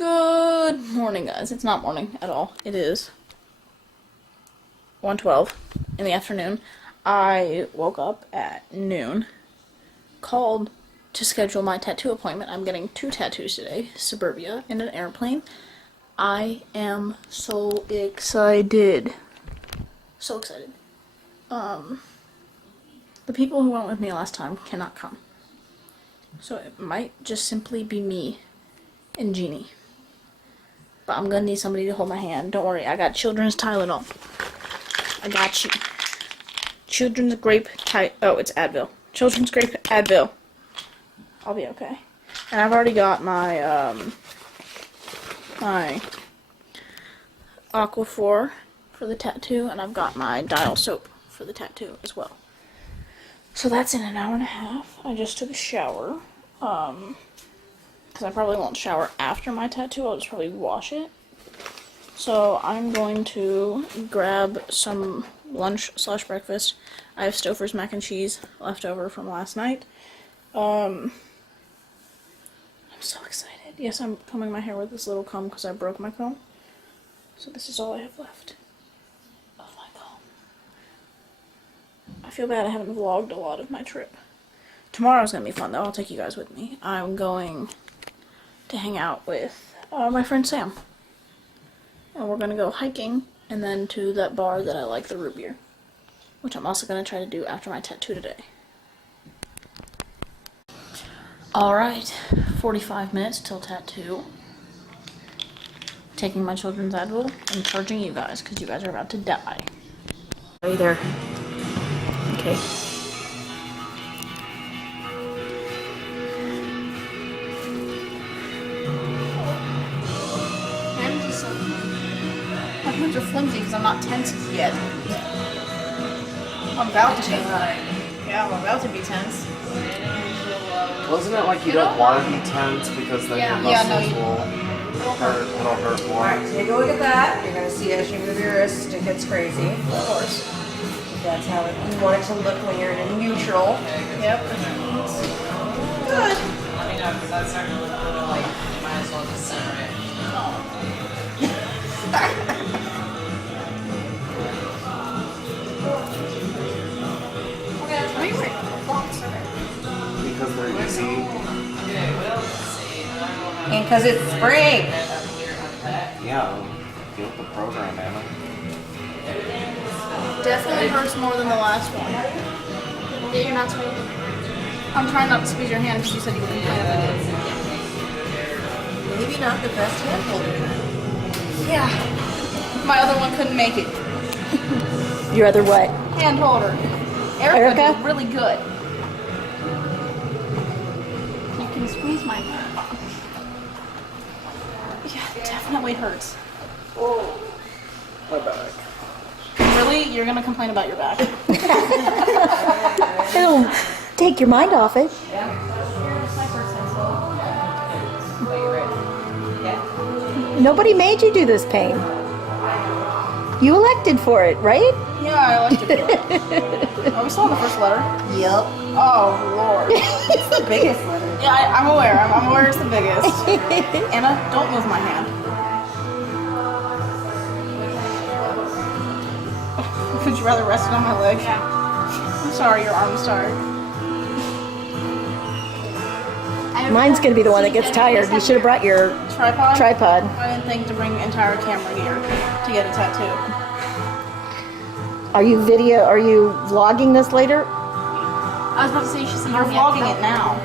Good morning, guys. It's not morning at all. It is 1:12 in the afternoon. I woke up at noon, called to schedule my tattoo appointment. I'm getting 2 tattoos today, Suburbia and an airplane. I am so excited. So excited. The people who went with me last time cannot come. So it might just simply be me and Jeannie. But I'm gonna need somebody to hold my hand. Don't worry, I got children's Tylenol. I got you. Children's grape oh, it's Advil. Children's grape Advil. I'll be okay. And I've already got my my Aquaphor for the tattoo, and I've got my Dial soap for the tattoo as well. So that's in an hour and a half. I just took a shower. Because I probably won't shower after my tattoo. I'll just probably wash it. So I'm going to grab some lunch/breakfast. I have Stouffer's mac and cheese left over from last night. I'm so excited. Yes, I'm combing my hair with this little comb because I broke my comb. So this is all I have left of my comb. I feel bad I haven't vlogged a lot of my trip. Tomorrow's going to be fun though. I'll take you guys with me. I'm going to hang out with my friend Sam. And we're going to go hiking and then to that bar that I like, the root beer. Which I'm also going to try to do after my tattoo today. Alright, 45 minutes till tattoo. Taking my children's Advil and charging you guys because you guys are about to die. Are you there? Okay. My hands are flimsy because I'm not tense yet. I'm about to. Yeah, I'm about to be tense. Wasn't it like you don't want to be tense because then your muscles will hurt, it'll hurt more? Alright, take a look at that. You're going to see as you move your wrist, it gets crazy. Of course. That's how you want it to look when you're in a neutral. Yep. Good. Let me know, because that's starting to look a little like you might as well just center it. Why are you wearing flip-flops? Because they're easy. Okay, we'll see. And because it's spring. Yeah, get the program, Anna. Definitely hurts more than the last one. Yeah, you're not supposed to. I'm trying not to squeeze your hand because you said you wouldn't play with it. Maybe not the best hand holder. Yeah. My other one couldn't make it. Your other what? Hand holder. Erica did really good. You can squeeze my hand. Yeah, it definitely hurts. Oh, my back. Really? You're gonna complain about your back? It'll take your mind off it. Nobody made you do this pain. You elected for it, right? Yeah, I liked it. Are we still on the first letter? Yep. Oh, Lord. It's the biggest letter. Yeah, I'm aware. I'm aware it's the biggest. Anna, don't move my hand. Would you rather rest it on my leg? Yeah. I'm sorry, your arm's tired. Mine's going to be the one that gets tired. You should have brought your Tripod? I didn't think to bring entire camera gear to get a tattoo. Are you vlogging this later? I was about to say you should see You're vlogging it now.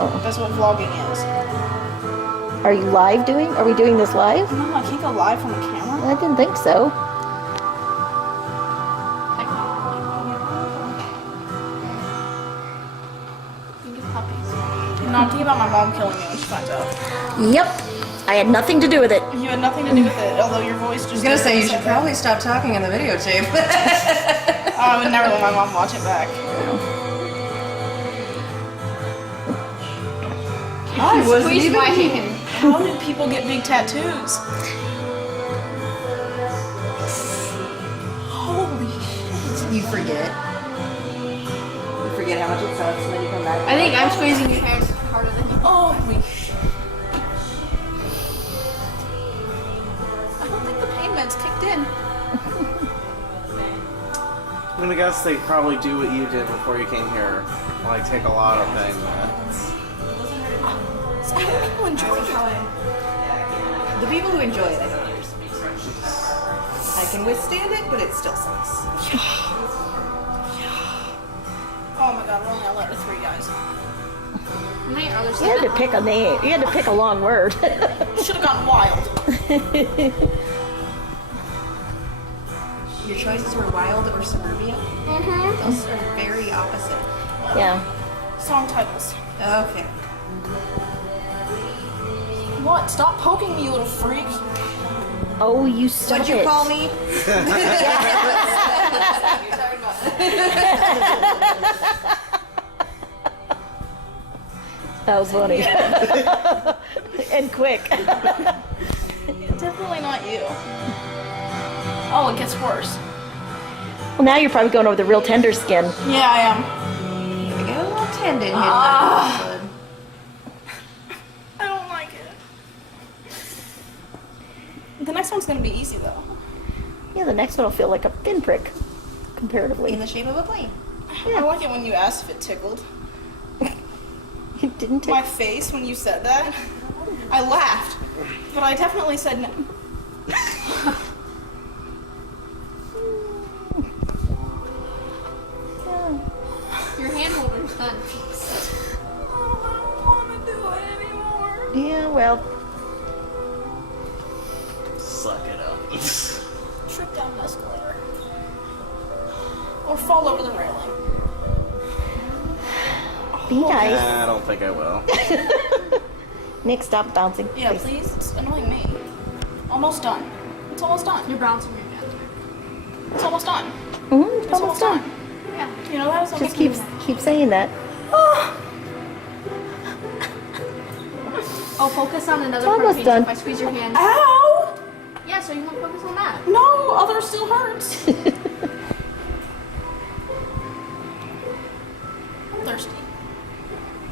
Oh. That's what vlogging is. Are you live doing? Are we doing this live? No, I can't go live from the camera. I didn't think so. No, I'm thinking about my mom killing me when she finds out. Yep. I had nothing to do with it. You had nothing to do with it, although your voice just... I was going to say, you should probably stop talking in the videotape. I would never let my mom watch it back. I wasn't Squeeze even... my hand. How do people get big tattoos? Holy shit. You forget. You forget how much it sucks, and then you come back. I think I'm squeezing your hand harder than you. Holy shit. pain meds kicked in. I'm gonna guess they probably do what you did before you came here. Like, take a lot of pain meds. So how do people enjoy it? The people who enjoy it, I don't understand. I can withstand it, but it still sucks. Oh my god, we're only allowed to 3 guys. How many others? You had to pick a name. You had to pick a long word. Should have gone wild. Your choices were Wild or Suburbia? Mm-hmm. Those are very opposite. Yeah. Song titles. Okay. What? Stop poking me, you little freak. Oh, you stop What'd you it. call me? That was funny. And quick. Definitely not you. Oh, it gets worse. Well, now you're probably going over the real tender skin. Yeah, I am. I got a little tendon hidden. I don't like it. The next one's gonna be easy though. Yeah, the next one will feel like a pinprick, comparatively. In the shape of a plane. I like it when you asked if it tickled. It didn't My take. face when you said that, I laughed, but I definitely said no. Your hand holder's done. Oh, I don't want to do it anymore. Yeah, well, Suck it up. Trip down an escalator. Or fall over the railing. be nice. I don't think I will. Nick, stop bouncing. Yeah, please. It's annoying me. Almost done. It's almost done. You're bouncing your hand. It's almost done. Mm-hmm, It's almost done. Yeah. You know that? It's Just almost keep saying that. Oh, focus on another It's part of almost the page done. if I squeeze your hand. Ow! Yeah, so you want to focus on that. No, other still hurts. I'm thirsty.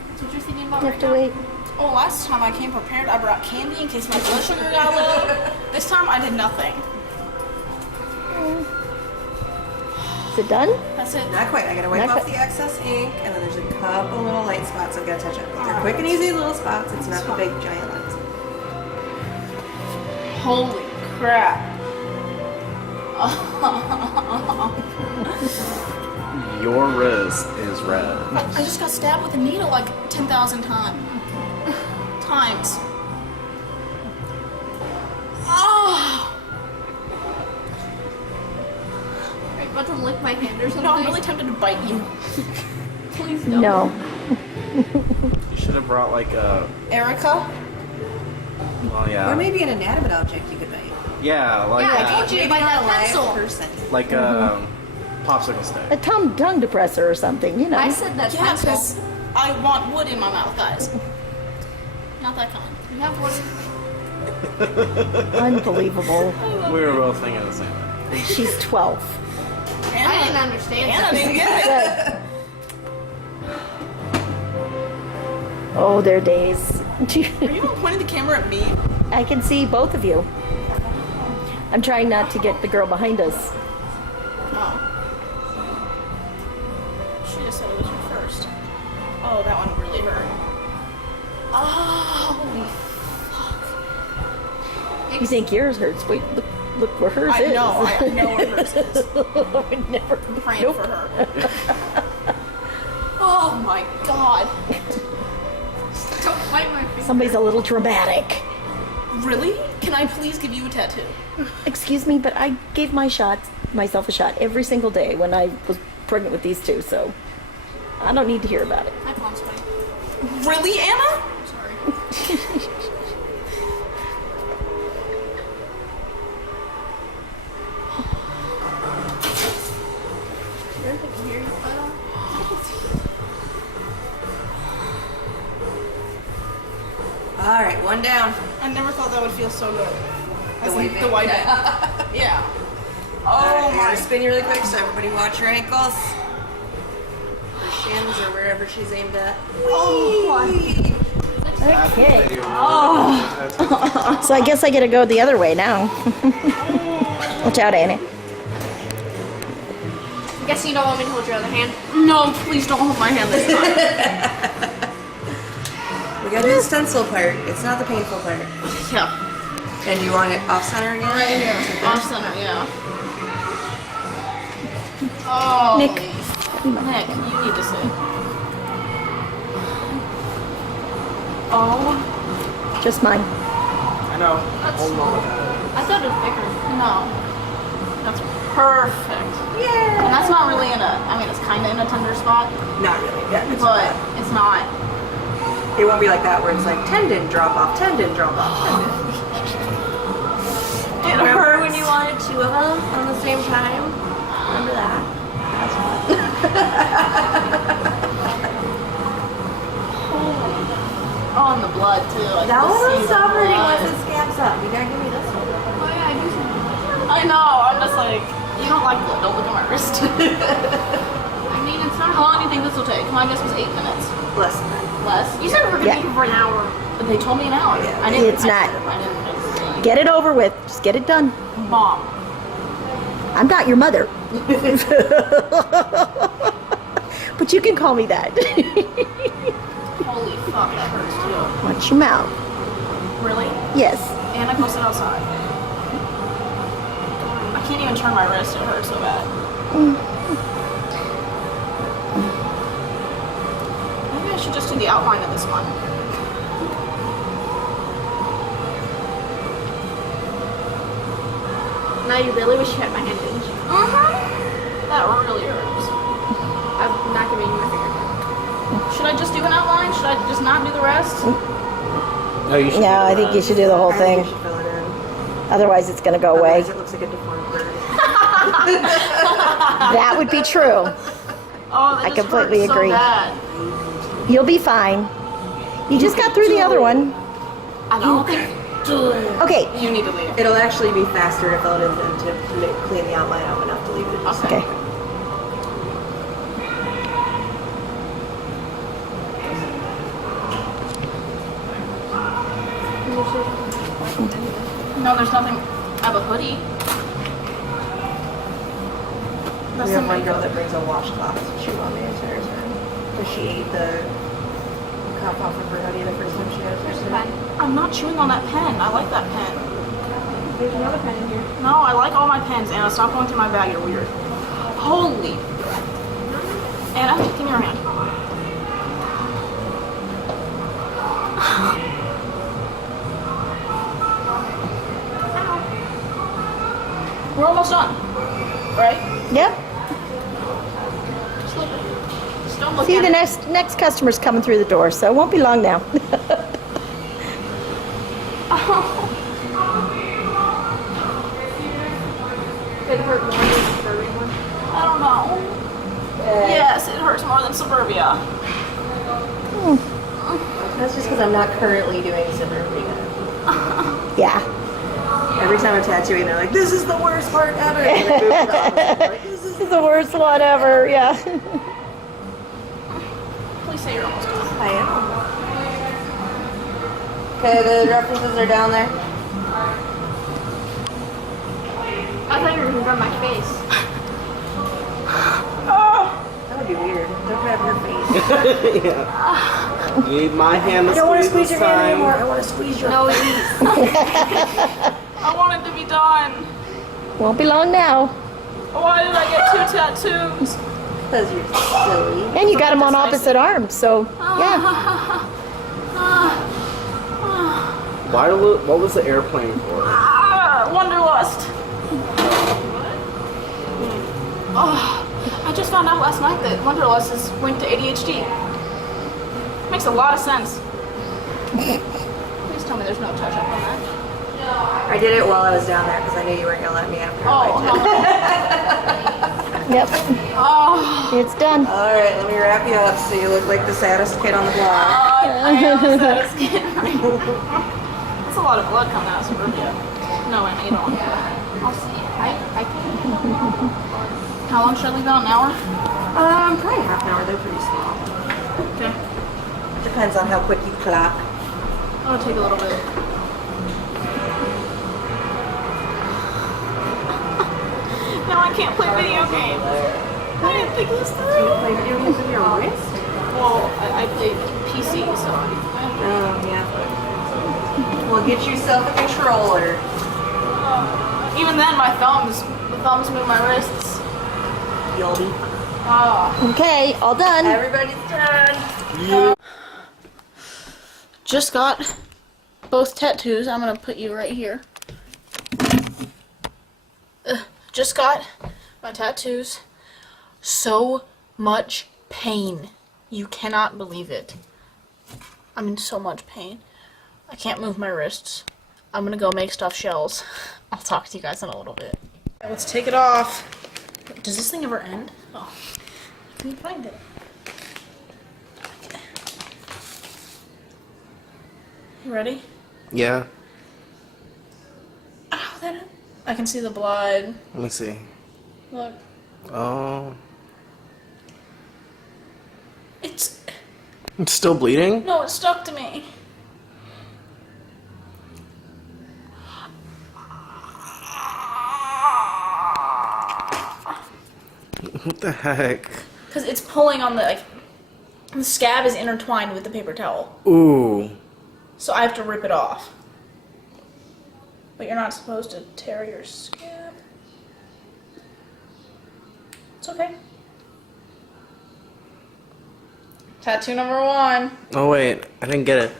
That's what you're thinking about You right have to now? wait. Oh, last time I came prepared, I brought candy in case my blood sugar got low. This time I did nothing. Is it done? That's it. Not quite. I gotta wipe Not off quite. the excess ink, and then there's a couple little light spots I've gotta touch up. But they're quick and easy little spots. It's not the big giant ones. Holy crap. Your wrist is red. I just got stabbed with a needle like 10,000 times. Oh! Are you about to lick my hand or something? No, I'm really tempted to bite you. Please don't. No. You should have brought like a. Erica? Well, yeah. Or maybe an inanimate object you could bite. Yeah, like Yeah, I that. told you to Maybe bite not that a live pencil. person. Like a popsicle A stick. tongue depressor or something, you know. I said that Yeah, pencil. because I want wood in my mouth, guys. Not that kind. You have one. Unbelievable. We were both thinking the same thing. She's 12. I didn't understand Anna that. didn't get it. Oh, their days. Are you pointing the camera at me? I can see both of you. I'm trying not to get the girl behind us. Oh. She just said it was her first. Oh, that one really hurt. Oh, holy fuck. You think yours hurts? Wait, look where hers I is. know where hers is. I would never. I'm praying Nope. for her. Oh my god. Don't bite my finger. Somebody's a little dramatic. Really? Can I please give you a tattoo? Excuse me, but I gave myself a shot every single day when I was pregnant with these two, so I don't need to hear about it. My palm's sweaty. Really, Anna? I'm sorry. Here's the weird photo. All right, one down. I never thought that would feel so good. As white in band. the white band. Yeah. All Oh right, my. my. Spin you really quick, so everybody watch your ankles. Her shins or wherever she's aimed at. Okay. So I guess I gotta go the other way now. Watch out, Annie. I guess you don't want me to hold your other hand. No, please don't hold my hand this time. We gotta do the stencil part. It's not the painful part. Yeah. And you want it off center again? Right here. Off center, yeah. Oh. Nick. Nick, you need to see. Oh. Just mine. I know. Hold on with that. I thought it was bigger. No. That's perfect. Yeah. And that's not really in a, I mean, it's kind of in a tender spot, Not really. Yeah, it's but not. it's not. It won't be like that where it's like tendon drop off, tendon drop off, tendon. It Remember hurts. when you wanted 2 of them on the same time? Remember that? That's fun. Oh, and the blood too. I That can one see will the stop hurting blood. once it scabs up. You gotta give me this one. Oh yeah, I do something. I know. I'm just like, you don't like blood. Don't look at my wrist. I mean, it's not. How long do you think this will take? My guess was 8 minutes. Less than that. Less. You said we were Yeah. gonna make it for an hour. But they told me an hour. Yeah. I didn't. It's not. I didn't. Get it over with. Just get it done. Mom. I'm not your mother. But you can call me that. Holy fuck, that hurts too. Watch your mouth. Really? Yes. And I posted outside. I can't even turn my wrist. It hurts so bad. Maybe I should just do the outline of this one. Now you really wish you had my hand, didn't you? That really hurts. I'm not giving you my finger. Should I just do an outline? Should I just not do the rest? No, you should. No, I think you should do the whole I think thing. you should fill it in. Otherwise, it's going to go away. Otherwise it looks like a deformed bird. That would be true. Oh, that I just completely hurts agree. So bad. You'll be fine. You just got through the other one. I don't think. Okay. You need to leave. It'll actually be faster to fill it in than to clean the outline up enough to leave it. Okay. No, there's nothing. I have a hoodie. That's We have the one girl makeup. that brings a washcloth to chew on the entire time. Because she ate the cup off of her hoodie the first time she had it. I'm not chewing on that pen. I like that pen. There's another pen in here. No, I like all my pens. Anna, stop going through my bag. You're weird. Holy. Anna, give me your hand. We're almost done. Right? Yep. Just look. Just don't look See, at the it. next customer's coming through the door, so it won't be long now. It hurt more than the furry one. I don't know. Yes, it hurts more than Suburbia. That's just because I'm not currently doing Suburbia. Yeah. Every time I'm tattooing, they're like, this is the worst part ever. And they move to the opposite. Like, this is This is the worst one ever, yeah. Please say you're almost done. I am. Okay, the references are down there. I thought you were gonna rub my face. That would be weird. Don't grab your face. Yeah. You need my hand to I don't want to squeeze squeeze this your hand time. anymore. I want to squeeze your No, I want it to be done. Won't be long now. Why did I get 2 tattoos? Because you're silly. And you got them on opposite arms, so yeah. What was the airplane for? Wanderlust. Oh, I just found out last night that Wanderlust is linked to ADHD. Makes a lot of sense. Please tell me there's no touch up on that. I did it while I was down there because I knew you weren't going to let me after Oh, I did. Yep. Oh, It's done. All right, let me wrap you up so you look like the saddest kid on the block. I am the saddest kid right now. That's a lot of blood coming out of Suburbia. No, Anna, you don't want to do that. I'll see. I can. How long should I leave it on? An hour? Probably half an hour. They're pretty small. Okay. Depends on how quick you clock. It'll take a little bit. I can't play video games. I didn't think this through. You play video games with your wrist? Well, I play PC, so Oh, yeah. Well, get yourself a controller. even then the thumbs move my wrists. Yobby. Okay, all done. Everybody's done. Just got both tattoos. I'm gonna put you right here. Just got my tattoos. So much pain. You cannot believe it. I'm in so much pain. I can't move my wrists. I'm gonna go make stuffed shells. I'll talk to you guys in a little bit. Let's take it off. Does this thing ever end? Oh, I can find it. Okay. You ready? Yeah. Ow, that. I can see the blood. Let me see. Look. Oh. It's. It's still bleeding? No, it stuck to me. What the heck? Because it's pulling on the scab is intertwined with the paper towel. Ooh. So I have to rip it off. But you're not supposed to tear your scab. It's okay. Tattoo number 1. Oh wait, I didn't get it.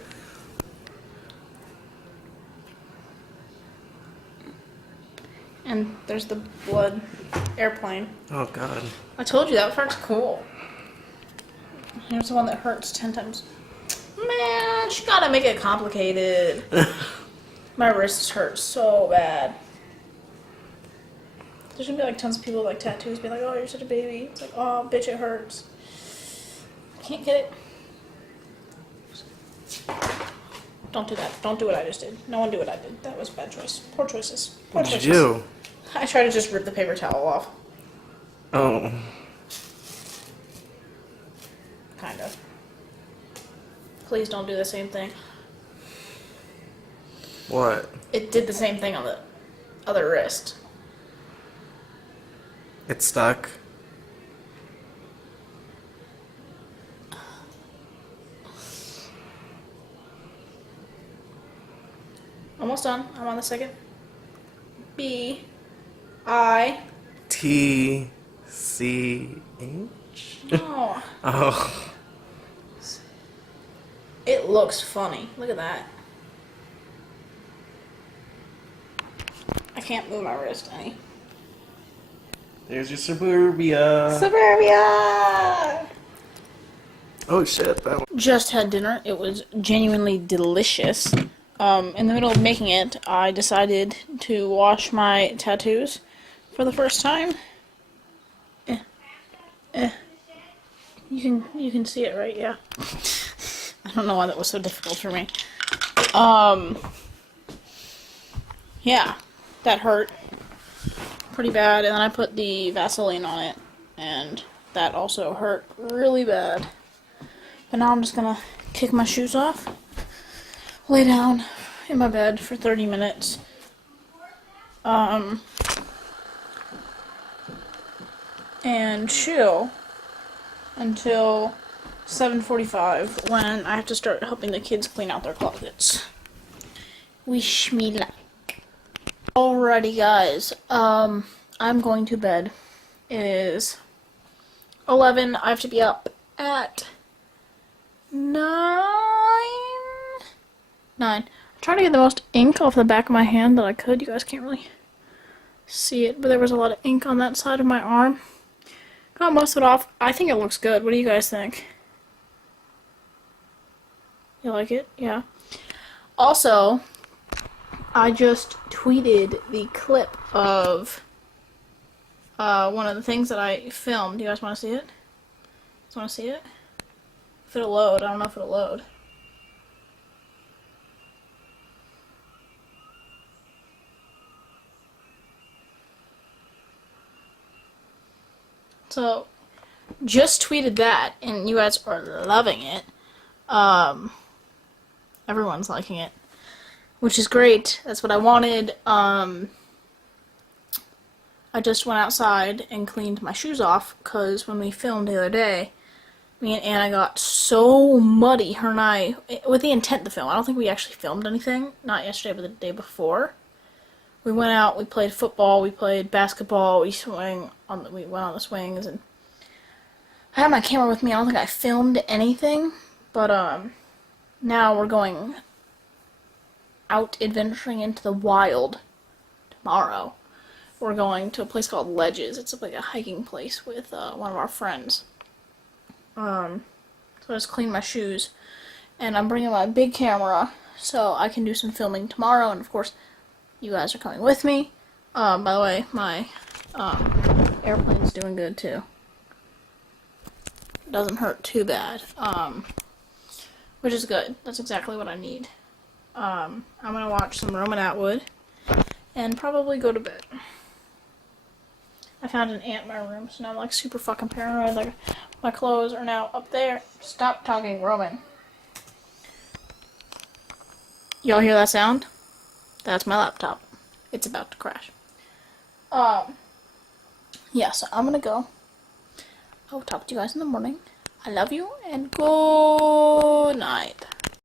And there's the blood airplane. Oh god. I told you that part's cool. Here's the one that hurts 10 times. Man, she gotta make it complicated. My wrists hurt so bad. There's gonna be like tons of people with like tattoos be like, oh, you're such a baby. It's like, oh, bitch, it hurts. Can't get it. Don't do that. Don't do what I just did. No one do what I did. That was a bad choice. Poor choices. Poor What did choices. you do? I tried to just rip the paper towel off. Oh. Kind of. Please don't do the same thing. What? It did the same thing on the other wrist. It's stuck. Almost done. I'm on the second. B. I. T. C. H? Oh. Oh. It looks funny. Look at that. I can't move my wrist any. There's your Suburbia. Suburbia! Oh shit, that one. Just had dinner. It was genuinely delicious. In the middle of making it, I decided to wash my tattoos for the first time. You can see it, right? Yeah. I don't know why that was so difficult for me. Yeah, that hurt pretty bad, and then I put the Vaseline on it, and that also hurt really bad. But now I'm just gonna kick my shoes off, lay down in my bed for 30 minutes, and chill until 7:45 when I have to start helping the kids clean out their closets. Wish me luck. Alrighty guys, I'm going to bed. It is 11. I have to be up at 9. I'm trying to get the most ink off the back of my hand that I could. You guys can't really see it, but there was a lot of ink on that side of my arm. Got most of it off. I think it looks good. What do you guys think? You like it? Yeah. Also, I just tweeted the clip of one of the things that I filmed. Do you guys want to see it? You want to see it? If it'll load. I don't know if it'll load. So, just tweeted that, and you guys are loving it. Everyone's liking it, which is great. That's what I wanted. I just went outside and cleaned my shoes off because when we filmed the other day, me and Anna got so muddy, her and I, with the intent to film. I don't think we actually filmed anything, not yesterday, but the day before. We went out, we played football, we played basketball, we went on the swings, and I had my camera with me. I don't think I filmed anything, but now we're going out adventuring into the wild tomorrow. We're going to a place called Ledges. It's like a hiking place with one of our friends. So I just cleaned my shoes, and I'm bringing my big camera so I can do some filming tomorrow, and of course you guys are coming with me. By the way, my airplane's doing good too. It doesn't hurt too bad, which is good. That's exactly what I need. I'm gonna watch some Roman Atwood and probably go to bed. I found an ant in my room, so now I'm like super fucking paranoid. Like, my clothes are now up there. Stop talking, Roman. Y'all hear that sound? That's my laptop. It's about to crash. Yeah, so I'm gonna go. I will talk to you guys in the morning. I love you, and good night.